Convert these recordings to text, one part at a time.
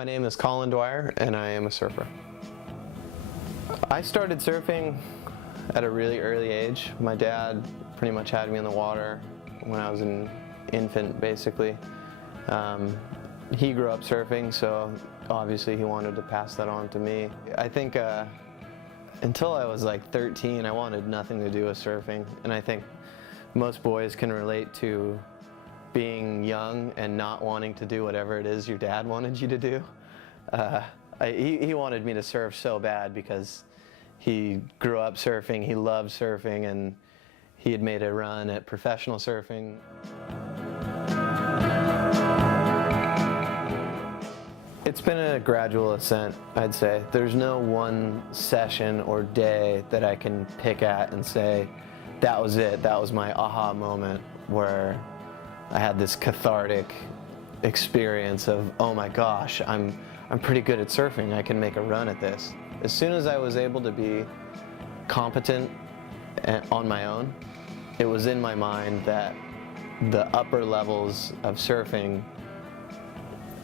My name is Colin Dwyer and I am a surfer. I started surfing at a really early age. My dad pretty much had me in the water when I was an infant, basically. He grew up surfing, so obviously he wanted to pass that on to me. I think until I was like 13, I wanted nothing to do with surfing, and I think most boys can relate to being young and not wanting to do whatever it is your dad wanted you to do. He wanted me to surf so bad because he grew up surfing, he loved surfing, and he had made a run at professional surfing. It's been a gradual ascent, I'd say. There's no one session or day that I can pick at and say, that was it, that was my aha moment where I had this cathartic experience of, oh my gosh, I'm pretty good at surfing, I can make a run at this. As soon as I was able to be competent on my own, it was in my mind that the upper levels of surfing,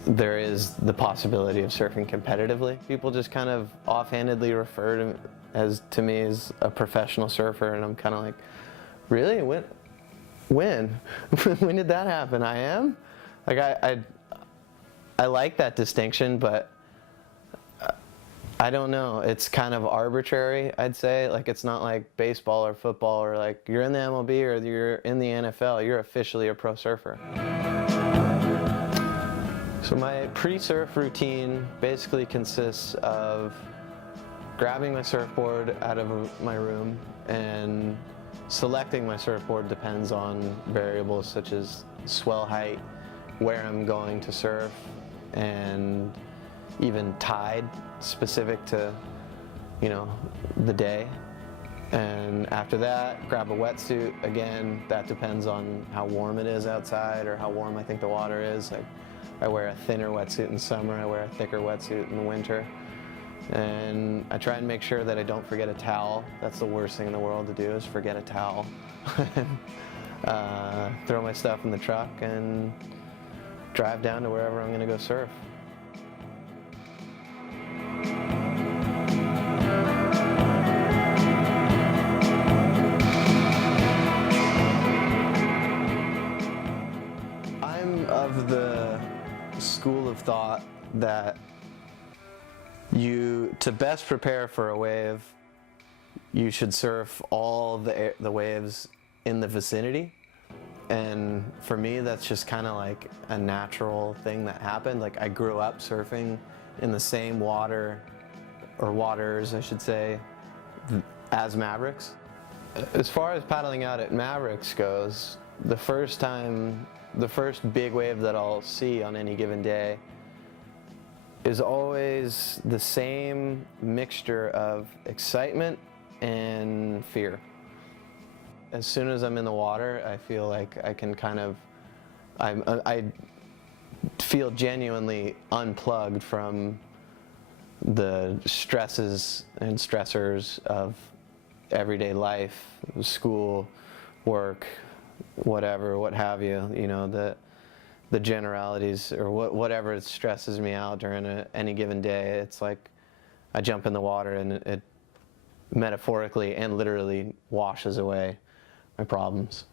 there is the possibility of surfing competitively. People just kind of offhandedly refer to me as a professional surfer, and I'm kind of like, really? When? When did that happen? I am? Like I like that distinction, but I don't know. It's kind of arbitrary, I'd say. Like, it's not like baseball or football or like you're in the MLB or you're in the NFL. You're officially a pro surfer. So my pre-surf routine basically consists of grabbing my surfboard out of my room, and selecting my surfboard depends on variables such as swell height, where I'm going to surf, and even tide specific to, you know, the day. And after that, grab a wetsuit. Again, that depends on how warm it is outside or how warm I think the water is. I wear a thinner wetsuit in summer, I wear a thicker wetsuit in the winter. And I try and make sure that I don't forget a towel. That's the worst thing in the world to do, is forget a towel. Throw my stuff in the truck and drive down to wherever I'm going to go surf. I'm of the school of thought that to best prepare for a wave, you should surf all the waves in the vicinity. And for me, that's just kind of like a natural thing that happened. Like, I grew up surfing in the same water, or waters, I should say, as Mavericks. As far as paddling out at Mavericks goes, the first big wave that I'll see on any given day is always the same mixture of excitement and fear. As soon as I'm in the water, I feel like I can kind of, I feel genuinely unplugged from the stresses and stressors of everyday life, school, work, whatever, what have you, you know, the generalities or whatever stresses me out during any given day. It's like I jump in the water and it metaphorically and literally washes away my problems.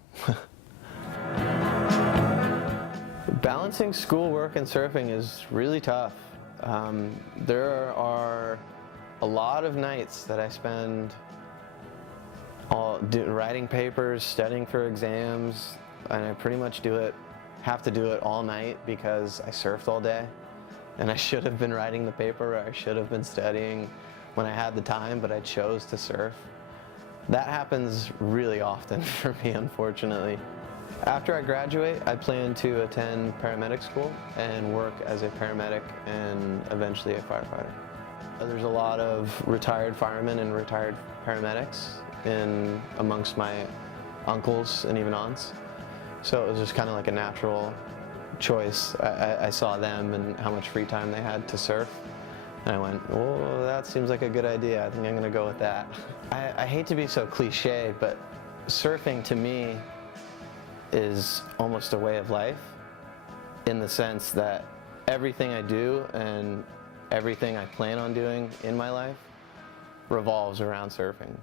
Balancing school, work, and surfing is really tough. There are a lot of nights that I spend writing papers, studying for exams, and I pretty much have to do it all night because I surfed all day, and I should have been writing the paper, or I should have been studying when I had the time, but I chose to surf. That happens really often for me, unfortunately. After I graduate, I plan to attend paramedic school and work as a paramedic and eventually a firefighter. There's a lot of retired firemen and retired paramedics amongst my uncles and even aunts. So it was just kind of like a natural choice. I saw them and how much free time they had to surf, and I went, oh, that seems like a good idea. I think I'm going to go with that. I hate to be so cliche, but surfing to me is almost a way of life, in the sense that everything I do and everything I plan on doing in my life revolves around surfing.